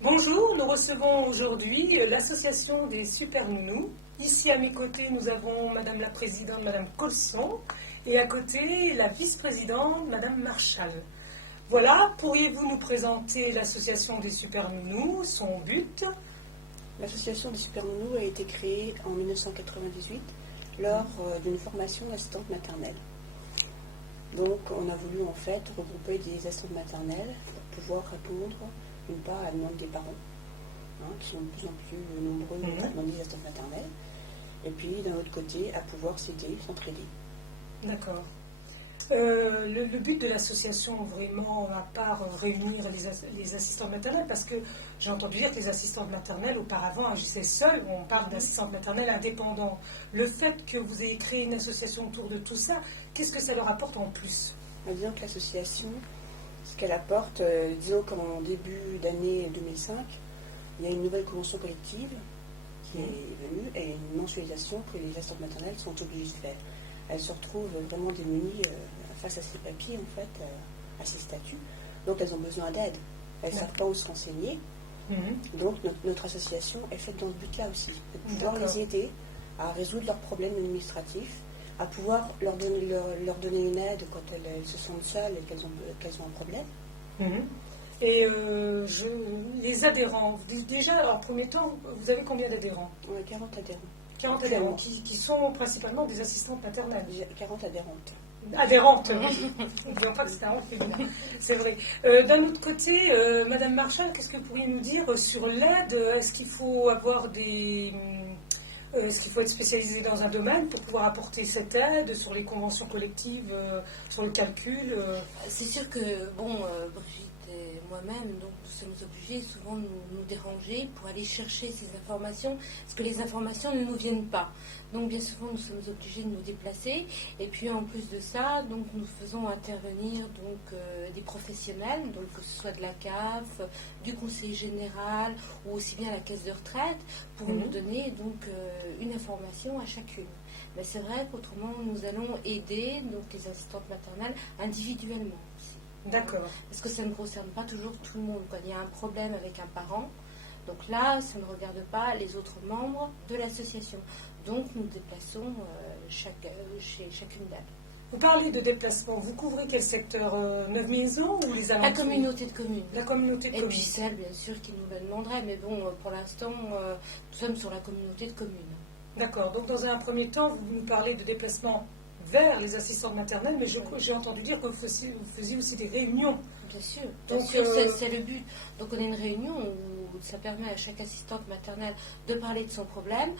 Bonjour, nous recevons aujourd'hui l'association des Super Nounous. Ici à mes côtés, nous avons Madame la Présidente, Madame Colson, et à côté, la Vice-Présidente, Madame Marchal. Voilà, pourriez-vous nous présenter l'association des Super Nounous, son but? L'association des Super Nounous a été créée en 1998 lors d'une formation d'assistante maternelle. Donc on a voulu en fait regrouper des assistantes maternelles pour pouvoir répondre d'une part à la demande des parents, qui sont de plus en plus nombreux à demander des assistantes maternelles, et puis d'un autre côté à pouvoir s'aider, s'entraider. D'accord. Le but de l'association, vraiment, à part réunir les assistantes maternelles, parce que j'ai entendu dire que les assistantes maternelles, auparavant, agissaient seules. On parle d'assistantes maternelles indépendantes. Le fait que vous ayez créé une association autour de tout ça, qu'est-ce que ça leur apporte en plus? Disons que l'association, ce qu'elle apporte, disons qu'en début d'année 2005, il y a une nouvelle convention collective qui est venue et une mensualisation que les assistantes maternelles sont obligées de faire. Elles se retrouvent vraiment démunies face à ces papiers, en fait, à ces statuts. Donc elles ont besoin d'aide. Elles ne savent pas où se renseigner. Donc notre association est faite dans ce but-là aussi, de pouvoir les aider à résoudre leurs problèmes administratifs, à pouvoir leur donner une aide quand elles se sentent seules et qu'elles ont un problème. Et les adhérents, déjà, en premier temps, vous avez combien d'adhérents? On a 40 adhérents. 40 adhérents, qui sont principalement des assistantes maternelles. 40 adhérentes. Adhérentes, oui. N'oublions pas que c'est un rang féminin. C'est vrai. D'un autre côté, Madame Marchal, qu'est-ce que vous pourriez nous dire sur l'aide? Est-ce qu'il faut avoir est-ce qu'il faut être spécialisé dans un domaine pour pouvoir apporter cette aide sur les conventions collectives, sur le calcul? C'est sûr que, Brigitte et moi-même, donc nous sommes obligés souvent de nous déranger pour aller chercher ces informations, parce que les informations ne nous viennent pas. Donc bien souvent nous sommes obligés de nous déplacer, et puis en plus de ça, donc nous faisons intervenir des professionnels, donc que ce soit de la CAF, du Conseil général, ou aussi bien la caisse de retraite, pour nous donner une information à chacune. Mais c'est vrai qu'autrement nous allons aider donc les assistantes maternelles individuellement aussi. D'accord. Parce que ça ne concerne pas toujours tout le monde. Quand il y a un problème avec un parent, donc là, ça ne regarde pas les autres membres de l'association. Donc nous déplaçons chez chacune d'elles. Vous parlez de déplacement. Vous couvrez quel secteur? Neuve-Maisons ou les alentours? La communauté de communes. La communauté de Et communes. puis celle, bien sûr, qui nous le demanderait. Mais bon, pour l'instant, nous sommes sur la communauté de communes. D'accord. Donc dans un premier temps, vous nous parlez de déplacement vers les assistantes maternelles, mais j'ai entendu dire que vous faisiez aussi des réunions. Bien sûr, Donc, c'est le but. Donc on a une réunion où ça permet à chaque assistante maternelle de parler de son problème,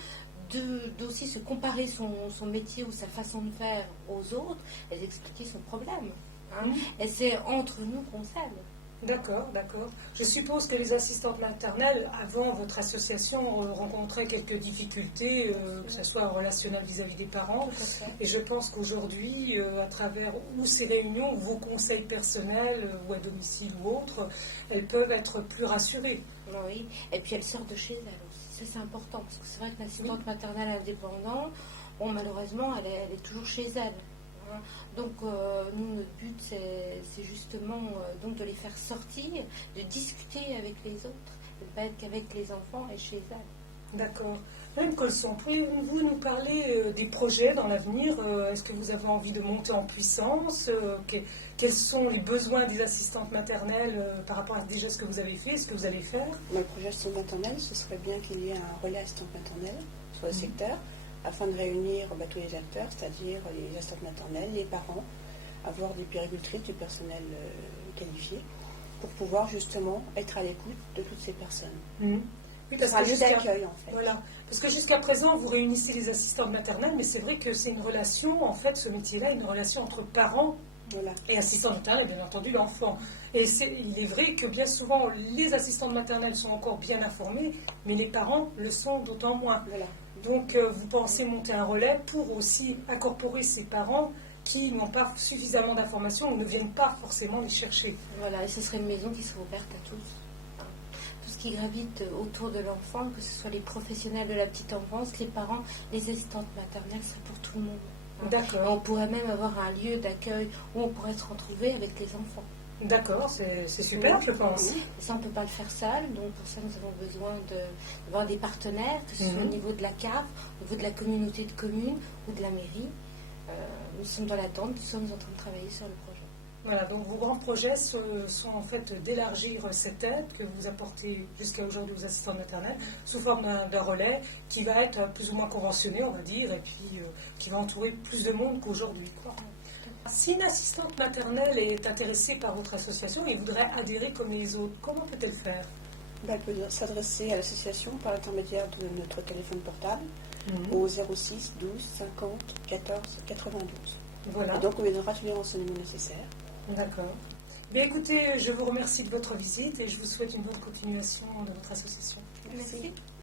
d'aussi se comparer son métier ou sa façon de faire aux autres et d'expliquer son problème. Et c'est entre nous qu'on s'aide. D'accord, d'accord. Je suppose que les assistantes maternelles, avant votre association, rencontraient quelques difficultés, que ce soit relationnelles vis-à-vis des parents. Et je pense qu'aujourd'hui, à travers ou ces réunions, ou vos conseils personnels, ou à domicile ou autres, elles peuvent être plus rassurées. Oui, et puis elles sortent de chez elles aussi. Ça, c'est important, parce que c'est vrai que l'assistante maternelle indépendante, malheureusement, elle est toujours chez elle. Donc, nous, notre but, c'est justement donc de les faire sortir, de discuter avec les autres, et pas être qu'avec les enfants et chez elles. D'accord. Madame Colson, pouvez-vous nous parler des projets dans l'avenir? Est-ce que vous avez envie de monter en puissance? Quels sont les besoins des assistantes maternelles par rapport à déjà ce que vous avez fait, ce que vous allez faire? Dans le projet assistante maternelle, ce serait bien qu'il y ait un relais assistante maternelle sur le secteur, afin de réunir tous les acteurs, c'est-à-dire les assistantes maternelles, les parents, avoir des puéricultrices, du personnel qualifié, pour pouvoir justement être à l'écoute de toutes ces personnes. Oui, parce que lieu d'accueil, en fait. Voilà. Parce que jusqu'à présent, vous réunissez les assistantes maternelles, mais c'est vrai que c'est une relation, en fait, ce métier-là, une relation entre parents et assistantes maternelles, et bien entendu l'enfant. Et il est vrai que bien souvent, les assistantes maternelles sont encore bien informées, mais les parents le sont d'autant moins. Voilà. Donc, vous pensez monter un relais pour aussi incorporer ces parents qui n'ont pas suffisamment d'informations ou ne viennent pas forcément les chercher. Voilà, et ce serait une maison qui serait ouverte à tous. Tout ce qui gravite autour de l'enfant, que ce soit les professionnels de la petite enfance, les parents, les assistantes maternelles, serait pour tout le monde. D'accord. On pourrait même avoir un lieu d'accueil où on pourrait se retrouver avec les enfants. D'accord, c'est super, je pense. Oui. Ça, on ne peut pas le faire seul, donc pour ça, nous avons besoin d'avoir des partenaires, que ce soit au niveau de la CAF, au niveau de la communauté de communes ou de la mairie. Nous sommes dans l'attente, nous sommes en train de travailler sur le projet. Voilà, donc vos grands projets sont en fait d'élargir cette aide que vous apportez jusqu'à aujourd'hui aux assistantes maternelles sous forme d'un relais qui va être plus ou moins conventionné, on va dire, et puis qui va entourer plus de monde qu'aujourd'hui, quoi. Si une assistante maternelle est intéressée par votre association et voudrait adhérer comme les autres, comment peut-elle faire? Elle peut s'adresser à l'association par l'intermédiaire de notre téléphone portable au 06 12 50 14 92. Voilà. Et donc on lui donnera tous les renseignements nécessaires. D'accord. Bien écoutez, je vous remercie de votre visite et je vous souhaite une bonne continuation de votre association. Merci.